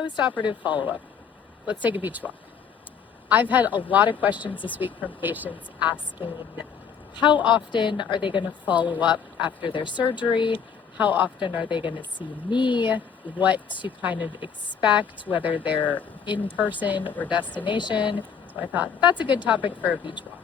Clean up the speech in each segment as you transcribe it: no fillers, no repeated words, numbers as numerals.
Post-operative follow-up. Let's take a beach walk. I've had a lot of questions this week from patients asking how often are they going to follow up after their surgery? How often are they going to see me? What to kind of expect, whether they're in person or destination. So I thought that's a good topic for a beach walk.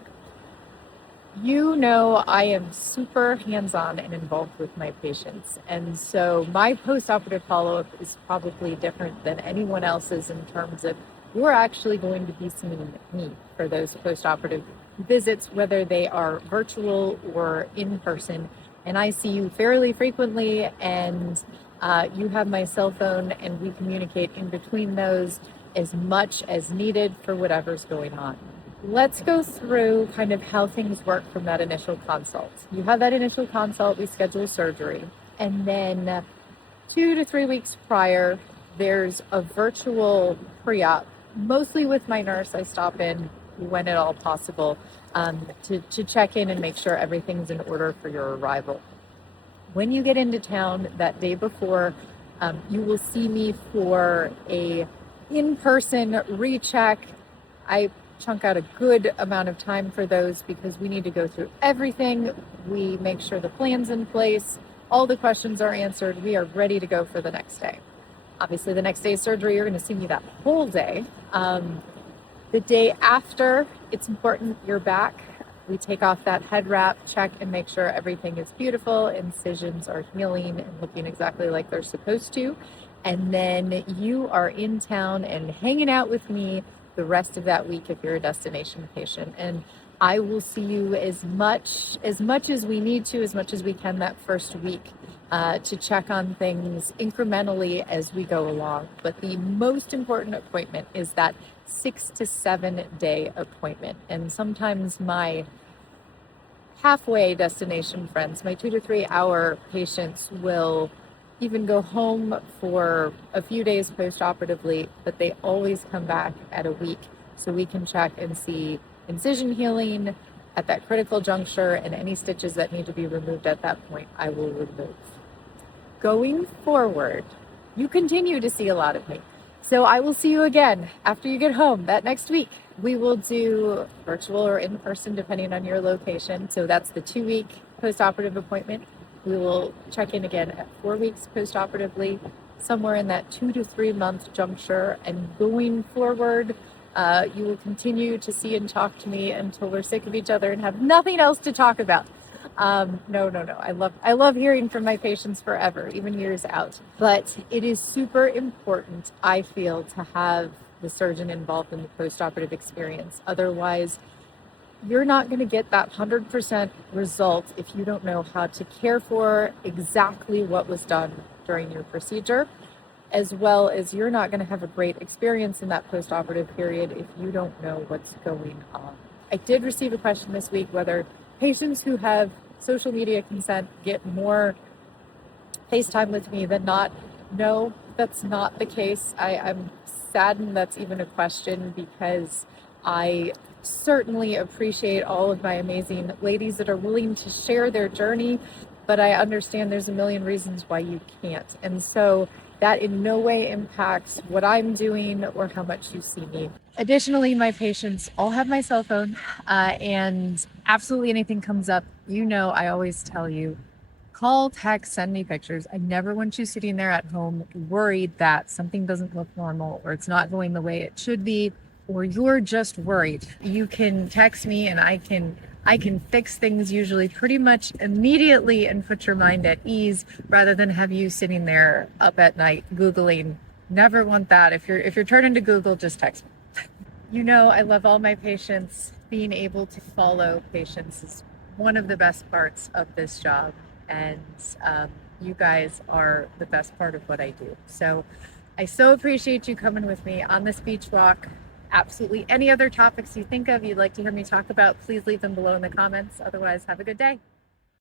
You know, I am super hands-on and involved with my patients. And so my post-operative follow-up is probably different than anyone else's in terms of you're actually going to be seeing me for those post-operative visits, whether they are virtual or in person. And I see you fairly frequently, and you have my cell phone, and we communicate in between those as much as needed for whatever's going on. Let's go through kind of how things work from that initial consult. You have that initial consult, we schedule surgery, and then 2 to 3 weeks prior, there's a virtual pre-op. Mostly with my nurse, I stop in when at all possible to check in and make sure everything's in order for your arrival. When you get into town that day before, you will see me for a in-person recheck. I chunk out a good amount of time for those because we need to go through everything. We make sure the plan's in place, all the questions are answered. We are ready to go for the next day. Obviously, the next day's surgery, you're going to see me that whole day. The day after, it's important you're back. We take off that head wrap, check and make sure everything is beautiful. Incisions are healing and looking exactly like they're supposed to. And then you are in town and hanging out with me the rest of that week if you're a destination patient. And I will see you as much as we need to, as much as we can that first week to check on things incrementally as we go along. But the most important appointment is that 6 to 7 day appointment. And sometimes my halfway destination friends, my 2 to 3 hour patients will even go home for a few days post-operatively, but they always come back at a week so we can check and see incision healing at that critical juncture, and any stitches that need to be removed at that point, I will remove. Going forward, you continue to see a lot of me. So I will see you again after you get home that next week. We will do virtual or in person, depending on your location. So that's the 2-week post-operative appointment. We will check in again at 4 weeks post-operatively, somewhere in that 2 to 3 month juncture. And going forward, you will continue to see and talk to me until we're sick of each other and have nothing else to talk about. No. I love hearing from my patients forever, even years out. But it is super important, I feel, to have the surgeon involved in the post-operative experience. Otherwise, you're not going to get that 100% result if you don't know how to care for exactly what was done during your procedure, as well as you're not going to have a great experience in that post-operative period if you don't know what's going on. I did receive a question this week whether patients who have social media consent get more FaceTime with me than not. No, that's not the case. I'm saddened that's even a question because I certainly appreciate all of my amazing ladies that are willing to share their journey, but I understand there's a million reasons why you can't. And so that in no way impacts what I'm doing or how much you see me. Additionally, my patients all have my cell phone, and absolutely anything comes up, you know, I always tell you, call, text, send me pictures. I never want you sitting there at home worried that something doesn't look normal or it's not going the way it should be, or you're just worried. You can text me and I can fix things usually pretty much immediately and put your mind at ease rather than have you sitting there up at night Googling. Never want that. If you're turning to Google, just text me. You know, I love all my patients. Being able to follow patients is one of the best parts of this job. And you guys are the best part of what I do. So I so appreciate you coming with me on this beach walk. Absolutely any other topics you think of you'd like to hear me talk about, please leave them below in the comments. Otherwise, have a good day.